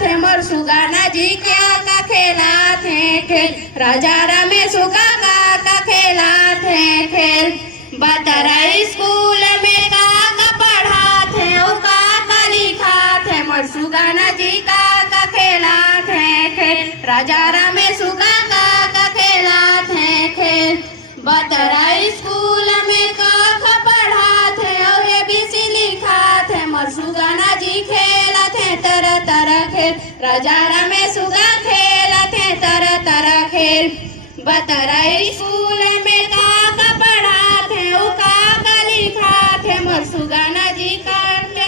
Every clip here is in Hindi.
थे मोर सुगाना जी का खेला थे खेल। राजा रामे सुगा का खेला थे खेल। बतरा स्कूल में का पढ़ा थे ओ का लिखा थे मोर सुगाना जी का खेला थे खेल। राजा रामे सुगा का खेला थे खेल। बतरा स्कूल में का पढ़ा थे और ABC लिखा थे मोर सुगाना जी खेला थे तरह तरह खेल। राजा रामे सुगा खेला थे तरह तरह खेल। बतरा स्कूल में का पढ़ा थे ओ का लिखा थे मोर सुगाना जी का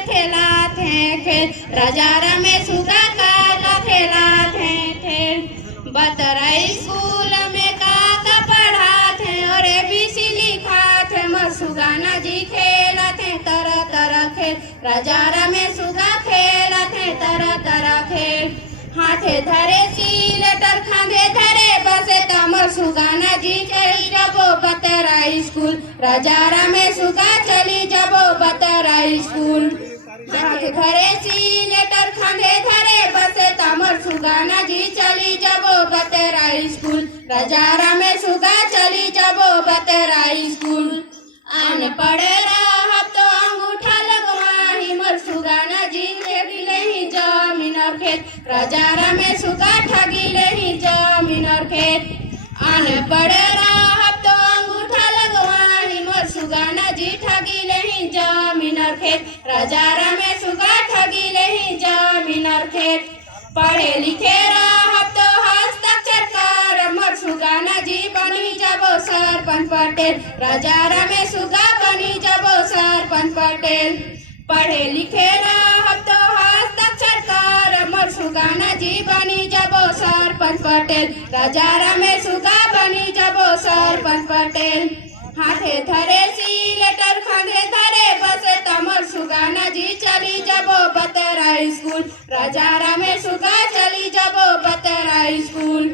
खेला थे खेल। राजा रामे सुगा का खेला थे खेल। बतरा स्कूल में का पढ़ा थे और ABC लिखा थे मोर सुगाना जी खेला थे तरह तरह खेल। राजा रामे सुगा खेला थे तरह तरह खेल। हाथे धरे सिलेटर खांधे धरे बसे तमर सुगाना जी चली जाबो बतरा स्कूल। राजा रामे सुगा चली जाबो बतरा स्कूल। हाथे धरे सिलेटर खांधे धरे बसे तमर सुगाना जी चली जाबो बतरा स्कूल। राजा रामे सुगा चली जाबो बतरा स्कूल। आन पड़े रहा तो अंगूठा लगवाही मोर सुगाना जी ठगी ही जमीन और खेत। राजा रामे सुगा ठगी ही जमीन और खेत। आन पड़े रहा तो अंगूठा लगवाही मोर सुगाना जी ठगी ही जमीन और खेत। राजा रामे सुगा ठगी ही जमीन और खेत। पढ़े लिखे रहा तो हस्ताक्षर कर मोर सुगाना जी बनी जाबो सरपंच पटेल। राजा रामे सुगा बनी जाबो सरपंच पटेल। पढ़े लिखे रहा तो हस्ताक्षर कर मोर सुगाना जी बनी जाबो सरपंच पटेल। राजा रामे सुगा बनी जाबो सरपंच पटेल। हाथे धरे सिलेटर खांधे धरे बसे तमर सुगाना जी चली जाबो बतरा स्कूल। राजा रामे सुगा चली जाबो बतरा स्कूल।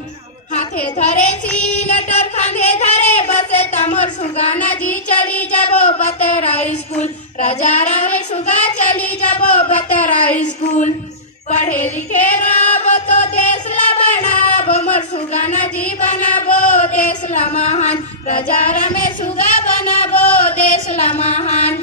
हाथे धरे सिलेटर खांधे धरे बसे तमर सुगाना जी चली जाबो बतरा स्कूल। राजा रामे सुगा चली जाबो बतरा स्कूल। पढ़े लिखे रहो तो देश ला बनाबो मोर सुगाना जी बनाबो देश ला महान। राजा रामे सुगा बनाबो देश ला महान।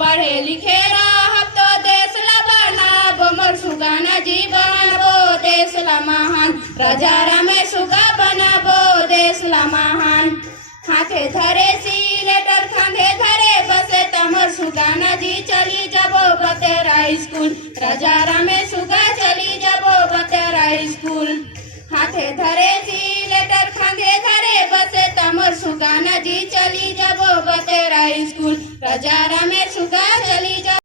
पढ़े लिखे रहो तो देश ला बनाबो मोर सुगाना जी बनाबो देश ला महान। राजा रामे सुगा बनाबो देश ला महान। हाथे धरे सिलेटर खांधे धरे बसे तमर सुगाना जी चली जाबो बतरा स्कूल। राजा रामे सुगा चली जाबो बतरा स्कूल। हाथे धरे सिलेटर खांधे धरे बसे तमर सुगाना जी चली जाबो बतरा स्कूल। राजा रामे सुगा चली जाबो।